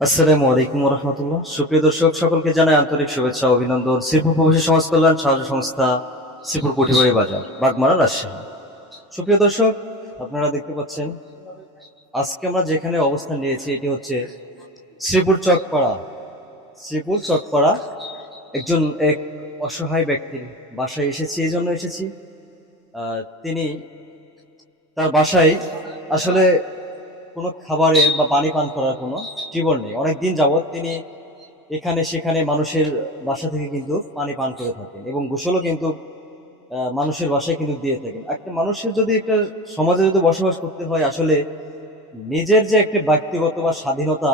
আসসালামু আলাইকুম রহমতুল্লাহ। সুপ্রিয় দর্শক সকলকে জানাই আন্তরিক শুভেচ্ছা ও অভিনন্দন। শ্রীপুর প্রবাসী সমাজ কল্যাণ সাহায্য সংস্থা, শ্রীপুর কুঠিবাড়ি বাজার, বাগমারা, রাজশাহী। সুপ্রিয় দর্শক, আপনারা দেখতে পাচ্ছেন আজকে আমরা যেখানে অবস্থান নিয়েছি এটি হচ্ছে শ্রীপুর চকপাড়া। শ্রীপুর চকপাড়া এক অসহায় ব্যক্তির বাসায় এসেছি। এই জন্য এসেছি, তিনি তার বাসায় আসলে কোনো খাবারের বা পানি পান করার কোনো টিবল নেই। অনেক দিন যাবৎ তিনি এখানে সেখানে মানুষের বাসা থেকে কিন্তু পানি পান করে থাকেন এবং গোসলও কিন্তু মানুষের বাসায় কিন্তু দিয়ে থাকেন। একটা মানুষের যদি একটা সমাজে যদি বসবাস করতে হয়, আসলে নিজের যে একটা ব্যক্তিগত বা স্বাধীনতা,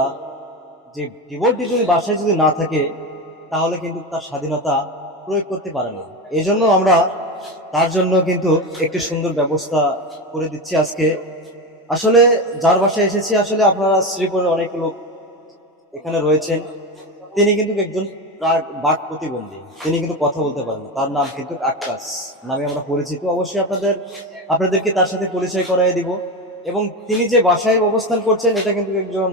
যে টিবলটি যদি বাসায় যদি না থাকে তাহলে কিন্তু তার স্বাধীনতা প্রয়োগ করতে পারে না। এই জন্য আমরা তার জন্য কিন্তু একটি সুন্দর ব্যবস্থা করে দিচ্ছি আজকে। আসলে যার বাসায় এসেছি, আসলে আপনারা শ্রীপুরের অনেক লোক এখানে রয়েছেন, তিনি কিন্তু একজন বাক প্রতিবন্ধী। তিনি কিন্তু কথা বলতে পারেন না। তার নাম কিন্তু আক্কাস নামে আমরা পরিচিত। অবশ্যই আপনাদেরকে তার সাথে পরিচয় করাই দিব। এবং তিনি যে বাসায় অবস্থান করছেন এটা কিন্তু একজন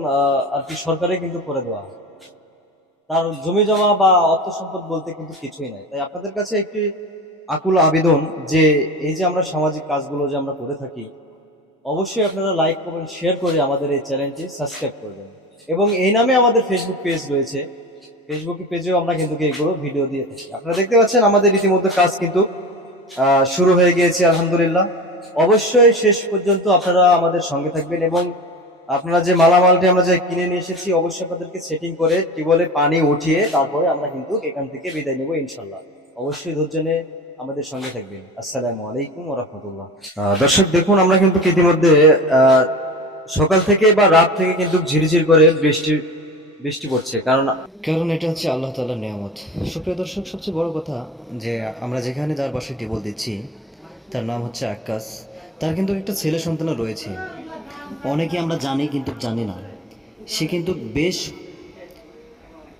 আর কি সরকারে কিন্তু করে দেওয়া। তার জমি জমা বা অর্থ সম্পদ বলতে কিন্তু কিছুই নাই। তাই আপনাদের কাছে একটি আকুল আবেদন যে এই যে আমরা সামাজিক কাজগুলো যে আমরা করে থাকি, অবশ্যই আপনারা লাইক করবেন, শেয়ার করে আমাদের এই চ্যানেলটি সাবস্ক্রাইব করবেন। এবং এই নামে আমাদের ফেসবুক পেজ রয়েছে, ফেসবুক পেজেও আমরা কিন্তু এইগুলো ভিডিও দিয়ে থাকি। আপনারা দেখতে পাচ্ছেন আমাদের ইতিমধ্যে কাজ কিন্তু শুরু হয়ে গিয়েছে আলহামদুলিল্লাহ। অবশ্যই শেষ পর্যন্ত আপনারা আমাদের সঙ্গে থাকবেন এবং আপনারা যে মালামালটি আমরা যে কিনে নিয়ে এসেছি অবশ্যই আপনাদেরকে সেটিং করে টিউবওয়েলে পানি উঠিয়ে তারপরে আমরা কিন্তু এখান থেকে বিদায় নেব ইনশাল্লাহ। অবশ্যই ধৈর্য নিয়ে আমাদের সঙ্গে থাকবেন। আসসালামু আলাইকুম ওয়া রাহমাতুল্লাহ। দর্শক দেখুন, আমরা কিন্তু ইতিমধ্যে সকাল থেকে বা রাত থেকে কিন্তু ঝিরিঝির করে বৃষ্টি বৃষ্টি পড়ছে, কারণ এটা হচ্ছে আল্লাহ তাআলার নিয়ামত। সুপ্রিয় দর্শক, সবচেয়ে বড় কথা যে আমরা যেখানে যার বাসায় টিউবওয়েল দিচ্ছি তার নাম হচ্ছে আক্কাস। তার কিন্তু একটা ছেলে সন্তানও রয়েছে। অনেকে আমরা জানি কিন্তু জানি না, সে কিন্তু বেশ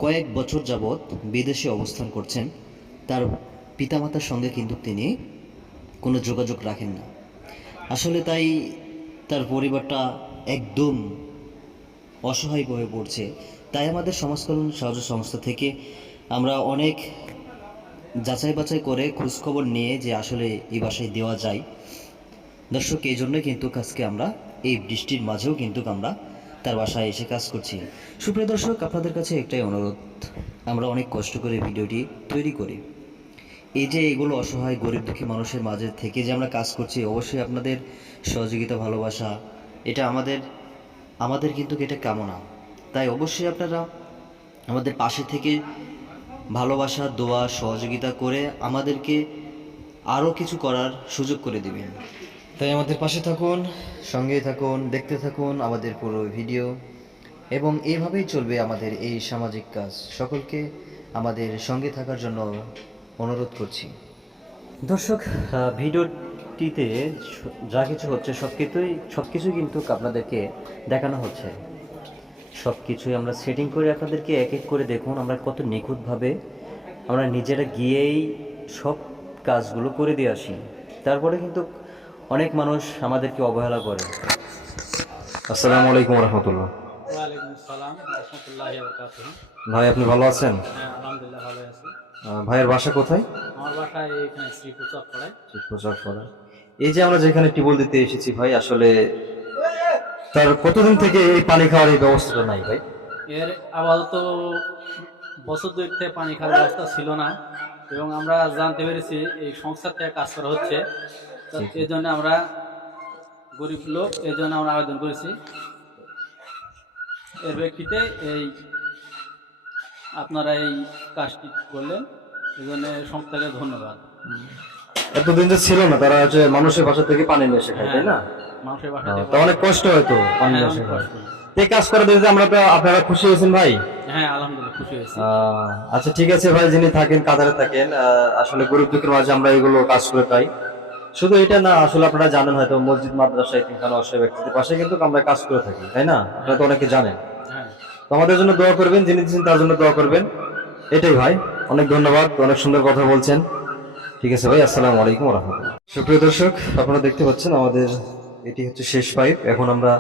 কয়েক বছর যাবৎ বিদেশে অবস্থান করছেন। তার পিতামাতার সঙ্গে কিন্তু তিনি কোনো যোগাযোগ রাখেন না। আসলে তাই তার পরিবারটা একদম অসহায় হয়ে পড়ছে। তাই আমাদের সমাজ কল্যাণ সাহায্য সংস্থা থেকে আমরা অনেক যাচাই বাছাই করে খোঁজখবর নিয়ে যে আসলে এই বাসায় দেওয়া যায়। দর্শক, এই জন্যই কিন্তু আজকে আমরা এই বৃষ্টির মাঝেও কিন্তু আমরা তার বাসায় এসে কাজ করছি। সুপ্রিয় দর্শক, আপনাদের কাছে একটাই অনুরোধ, আমরা অনেক কষ্ট করে ভিডিওটি তৈরি করি। এই যে এগুলো অসহায় গরিব দুঃখী মানুষের মাঝে থেকে যে আমরা কাজ করছি, অবশ্যই আপনাদের সহযোগিতা ভালোবাসা এটা আমাদের আমাদের কিন্তু এটা কামনা। তাই অবশ্যই আপনারা আমাদের পাশে থেকে ভালোবাসা, দোয়া, সহযোগিতা করে আমাদেরকে আরও কিছু করার সুযোগ করে দিবেন। তাই আমাদের পাশে থাকুন, সঙ্গেই থাকুন, দেখতে থাকুন আমাদের পুরো ভিডিও এবং এইভাবেই চলবে আমাদের এই সামাজিক কাজ। সকলকে আমাদের সঙ্গে থাকার জন্য অনুরোধ করছি। দর্শক, ভিডিওটিতে যা কিছু হচ্ছে সব কিছুই কিন্তু আপনাদেরকে দেখানো হচ্ছে। সব কিছুই আমরা সেটিং করে আপনাদেরকে এক এক করে দেখুন আমরা কত নিখুঁতভাবে আমরা নিজেরা গিয়েই সব কাজগুলো করে দিয়ে আসি। তারপরে কিন্তু অনেক মানুষ আমাদেরকে অবহেলা করে। আসসালামু আলাইকুম রহমতুল্লাহ। ওয়ালাইকুম আসসালাম রাহমাতুল্লাহি ওয়া বারাকাতুহু। ভাই, আপনি ভালো আছেন? হ্যাঁ, আলহামদুলিল্লাহ ভালো আছি। ভাইয়ের বাসা কোথায়? আমার বাসা এখানে শ্রীপুর চকপাড়ায়। প্রচার করা। এই যে আমরা যেখানে টিউবওয়েল দিতে এসেছি ভাই, আসলে তার কতদিন থেকে এই পানি খাওয়ার এই ব্যবস্থাটা নাই ভাই? এর আপাতত বছর দুয়েক থেকে পানি খাওয়ার ব্যবস্থা ছিল না এবং আমরা জানতে পেরেছি এই সংস্থার থেকে কাজ করা হচ্ছে। তো এই জন্য আমরা গরিব লোক, এই জন্য আমরা আবেদন করেছি। এর প্রেক্ষিতে আপনারা এই কাজটি করলেন, এই জন্য সংস্থাকে ধন্যবাদ। এতদিন যে ছিল না, তারা হচ্ছে মানুষের বাসা থেকে পানি নিয়ে এসে খায়, তাই না? মানুষের বাসা তা অনেক কষ্ট হয়তো পানি নিয়ে এসে অনেক খায়। কষ্ট। এই কাজ করে দিতে আপনারা খুশি হয়েছেন ভাই? হ্যাঁ, আলহামদুলিল্লাহ খুশি হয়েছি। আচ্ছা, ঠিক আছে ভাই, যিনি থাকেন কাতারে থাকেন, আসলে গরিব দুঃখের মাঝে আমরা এগুলো কাজ করে পাই। শুধু এটা না, আসলে আপনারা জানেন হয়তো মসজিদ মাদ্রাসা এতিমখানা অসহায় ব্যক্তিদের পাশে কিন্তু আমরা কাজ করে থাকি, তাই না? আপনারা তো অনেকে জানেন। হ্যাঁ, তো আমাদের জন্য দোয়া করবেন, যিনি দিচ্ছেন তার জন্য দোয়া করবেন। এটাই ভাই, অনেক ধন্যবাদ, অনেক সুন্দর কথা বলছেন। ঠিক আছে ভাই, আসসালামু আলাইকুম ওয়া রাহমাতুল্লাহ। সুপ্রিয় দর্শক, আপনারা দেখতে পাচ্ছেন আমাদের এটি হচ্ছে শেষ পাইপ। এখন আমরা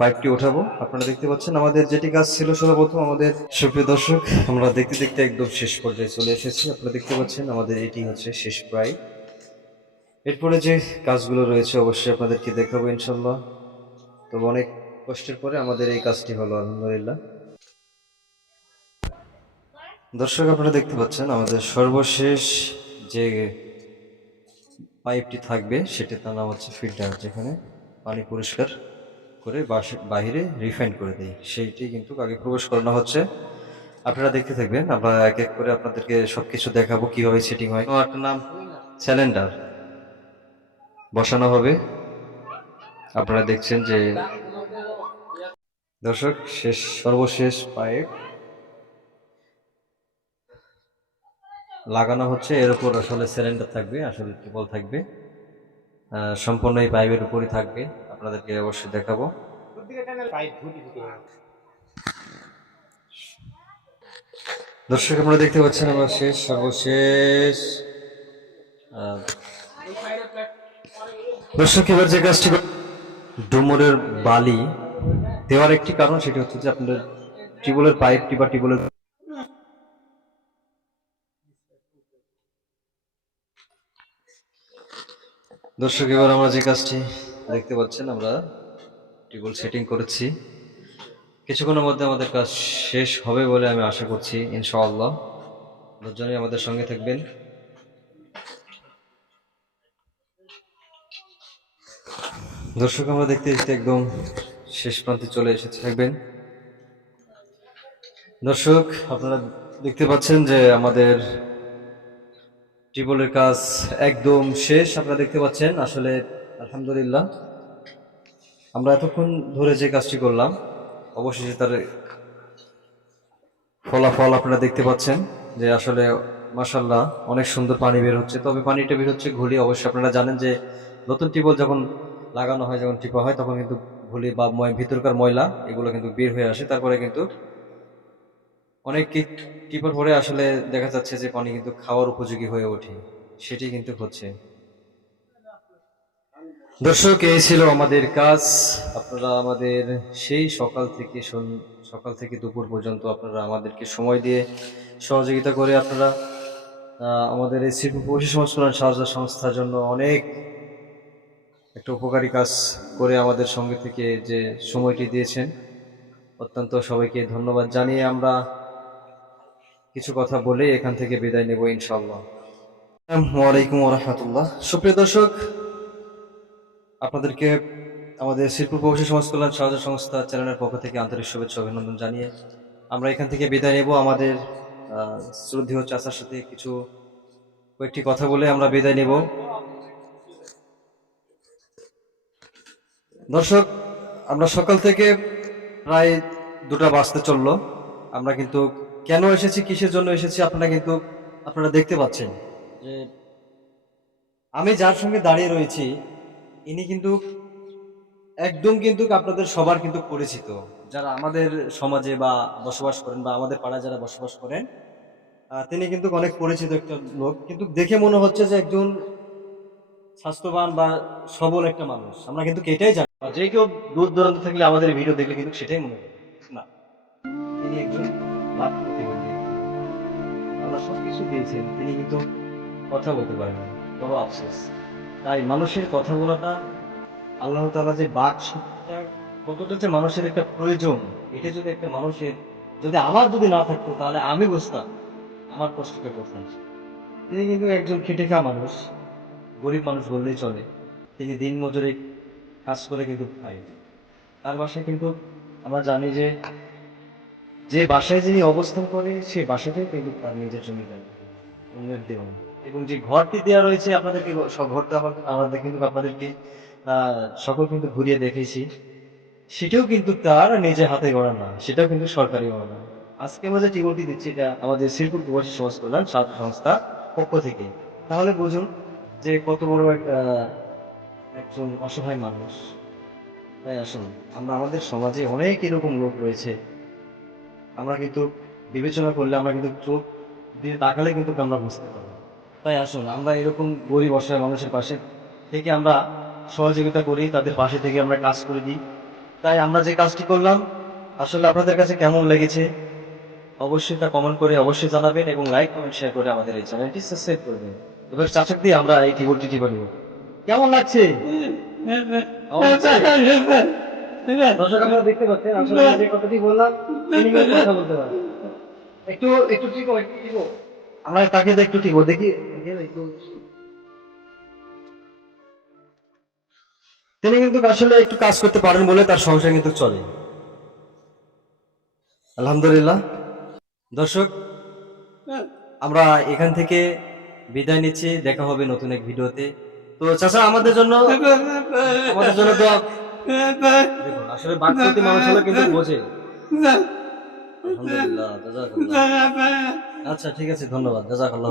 পাইপটি ওঠাবো। আপনারা দেখতে পাচ্ছেন আমাদের যেটি কাজ ছিল সর্বপ্রথম আমাদের। সুপ্রিয় দর্শক, আমরা দেখতে দেখতে একদম শেষ পর্যায়ে চলে এসেছি। আপনারা দেখতে পাচ্ছেন আমাদের এটি হচ্ছে শেষ প্রায়। এরপরে যে কাজগুলো রয়েছে অবশ্যই আপনাদেরকে দেখাবো ইনশাল্লাহ। তবে অনেক কষ্টের পরে আমাদের এই কাজটি হলো আলহামদুলিল্লাহ। দর্শক, আপনারা দেখতে পাচ্ছেন আমাদের সর্বশেষ যে পাইপটি থাকবে সেটি তার নাম হচ্ছে ফিল্টার, যেখানে পানি পরিষ্কার করে বাহিরে রিফাইন করে দেয়, সেইটি কিন্তু আগে প্রবেশ করানো হচ্ছে। আপনারা দেখতে থাকবেন, আমরা এক এক করে আপনাদেরকে সবকিছু দেখাবো কিভাবে সেটিং হয়। একটা নাম সিলিন্ডার বসানো হবে। আপনারা দেখছেন যে দর্শক সর্বশেষ পাইপ লাগানো হচ্ছে। এর উপর আসলে সিলিন্ডার থাকবে, আসলে টিউবওয়েল থাকবে, সম্পূর্ণ এই পাইপের উপরই থাকবে। আপনাদেরকে অবশ্যই দেখাবো। দর্শক, আপনারা দেখতে পাচ্ছেন আমরা সর্বশেষ আহ, দর্শক, এবার যে কাজটি ডুমুরের বালি দেওয়ার একটি কারণ, সেটি হচ্ছে যে আপনাদের টিউবওয়েলের পাইপটি বা টিউবওয়েলের দর্শক, এবার আমরা যে কাজটি দেখতে পাচ্ছেন, আমরা টিউবওয়েল সেটিং করেছি। কিছুক্ষণের মধ্যে আমাদের কাজ শেষ হবে বলে আমি আশা করছি ইনশাআল্লাহ। দুজনেই আমাদের সঙ্গে থাকবেন। দর্শক, আমরা দেখতে দেখতে একদম শেষ প্রান্তে চলে এসেছি, থাকবেন। দর্শক, আপনারা দেখতে পাচ্ছেন যে আমাদের টিউবওয়েলের কাজ একদম শেষ। আপনারা দেখতে পাচ্ছেন আসলে আলহামদুলিল্লাহ আমরা এতক্ষণ ধরে যে কাজটি করলাম অবশেষে তার ফলাফল আপনারা দেখতে পাচ্ছেন যে আসলে মাশাআল্লাহ অনেক সুন্দর পানি বের হচ্ছে। তবে পানিটা বের হচ্ছে ঘুলি। অবশ্যই আপনারা জানেন যে নতুন টিউবওয়েল যখন লাগানো হয়, যখন টিপা হয়, তখন কিন্তু ঘুলি বা ভিতরকার ময়লা এগুলো কিন্তু বের হয়ে আসে। তারপরে কিন্তু অনেক টিপার পরে আসলে দেখা যাচ্ছে যে পানি কিন্তু খাওয়ার উপযোগী হয়ে ওঠে, সেটি কিন্তু হচ্ছে। দর্শক, এই ছিল আমাদের কাজ। আপনারা আমাদের সেই সকাল থেকে দুপুর পর্যন্ত আপনারা আমাদেরকে সময় দিয়ে সহযোগিতা করে আপনারা আমাদের এই শিল্প প্রবাসী সমাজ কল্যাণ সাহায্য সংস্থার জন্য অনেক একটা উপকারী কাজ করে আমাদের সঙ্গে থেকে যে সময়টি দিয়েছেন, অত্যন্ত সবাইকে ধন্যবাদ জানিয়ে আমরা কিছু কথা বলে এখান থেকে বিদায় নেব ইনশাআল্লাহ। আসসালামু আলাইকুম ওয়া রাহমাতুল্লাহ। সুপ্রিয় দর্শক, আপনাদেরকে আমাদের শিল্প প্রবাসী সমাজ কল্যাণ সাহায্য সংস্থা চ্যানেলের পক্ষ থেকে আন্তরিক শুভেচ্ছা অভিনন্দন জানিয়ে আমরা এখান থেকে বিদায় নেব। আমাদের শ্রদ্ধেয় চাচার সাথে কয়েকটি কথা বলে আমরা বিদায় নেব। দর্শক, আমরা সকাল থেকে প্রায় 2টা বাজতে চললো। আমরা কিন্তু কেন এসেছি, কিসের জন্য এসেছি আপনারা দেখতে পাচ্ছেন যে আমি যার সঙ্গে দাঁড়িয়ে রয়েছি ইনি কিন্তু একদম কিন্তু আপনাদের সবার কিন্তু পরিচিত, যারা আমাদের সমাজে বা বসবাস করেন বা আমাদের পাড়ায় যারা বসবাস করেন, তিনি কিন্তু অনেক পরিচিত একটা লোক। কিন্তু দেখে মনে হচ্ছে যে একজন স্বাস্থ্যবান বা সবল একটা মানুষ। আমরা কিন্তু এটাই জানি, যে কেউ দূর দূরান্ত থাকলে আমাদের ভিডিও দেখলে কিন্তু সেটাই মনে হবে না, তিনি একজন বাক প্রতিবন্ধী। আল্লাহ সবকিছু দিয়েছেন, তিনি কিন্তু কথা বলতে পারেন না, বড় আফসোস। তাই মানুষের কথা বলাটা, আল্লাহ তাআলা যে বাক শক্তিটা কতটা যে মানুষের একটা প্রয়োজন, এটা যদি একটা মানুষের আমার যদি না থাকতো তাহলে আমি বুঝতাম আমার কষ্টটা কোথায়। তিনি কিন্তু একজন খেটে খাওয়া মানুষ, গরিব মানুষ বললেই চলে। তিনি দিন মজুরি কাজ করে কিন্তু খায়। তার বাসায় কিন্তু আমরা জানি যে যে বাসায় যিনি অবস্থান করে সেই বাসাটাই কিন্তু তার নিজের জমিদার, অন্যের দেওয়া না। এবং যে ঘরটি দেওয়া রয়েছে আপনাদেরকে, সব ঘরটা আমাদের কিন্তু আপনাদেরকে সকল কিন্তু ঘুরিয়ে দেখেছি, সেটাও কিন্তু তার নিজের হাতে গড়া না, সেটাও কিন্তু সরকারি গড়া না। আজকে আমরা যে টিউবওয়েলটি দিচ্ছি এটা আমাদের শিল্প প্রবাসী সমাজ কল্যাণ সাহায্য সংস্থা পক্ষ থেকে। তাহলে বুঝুন যে কত বড় একজন অসহায় মানুষ। তাই আসুন, আমরা আমাদের সমাজে অনেক এরকম লোক রয়েছে, আমরা কিন্তু বিবেচনা করলে, আমরা কিন্তু চোখ দিয়ে তাকালে কিন্তু আমরা বুঝতে পারবো। তাই আসুন, আমরা এরকম গরিব অসহায় মানুষের পাশে থেকে আমরা সহযোগিতা করি, তাদের পাশে থেকে আমরা কাজ করে দিই। তাই আমরা যে কাজটি করলাম আসলে আপনাদের কাছে কেমন লেগেছে অবশ্যই তা কমেন্ট করে অবশ্যই জানাবেন এবং লাইক কমেন্ট শেয়ার করে আমাদের এই চ্যানেলটি সাবস্ক্রাইব করবেন। এবার চাচক দিয়ে আমরা এই কিবোর্ডটি টিপে নিব। কেমন লাগছে? দর্শক আপনারা দেখতে পাচ্ছেন আসলে আমি যে কথাটি বললাম তিনি কিন্তু কথা বলতে পারেন। একটু একটু টিপো একটু টিপো। আমরা তাকে একটু টিপো দেখি একটু। তিনি কিন্তু আসলে একটু কাজ করতে পারেন বলে তার সংসার কিন্তু চলে। আলহামদুলিল্লাহ। দর্শক আমরা এখান থেকে বিদায় নিচ্ছি, দেখা হবে নতুন এক ভিডিওতে। তো চাচা আমাদের জন্য দোয়া। দেখুন আসলে বাকপ্রতি মানুষ হলে কিন্তু বোঝে। আলহামদুলিল্লাহ, জাযাকাল্লাহ। আচ্ছা ঠিক আছে, ধন্যবাদ, জাযাকাল্লাহ।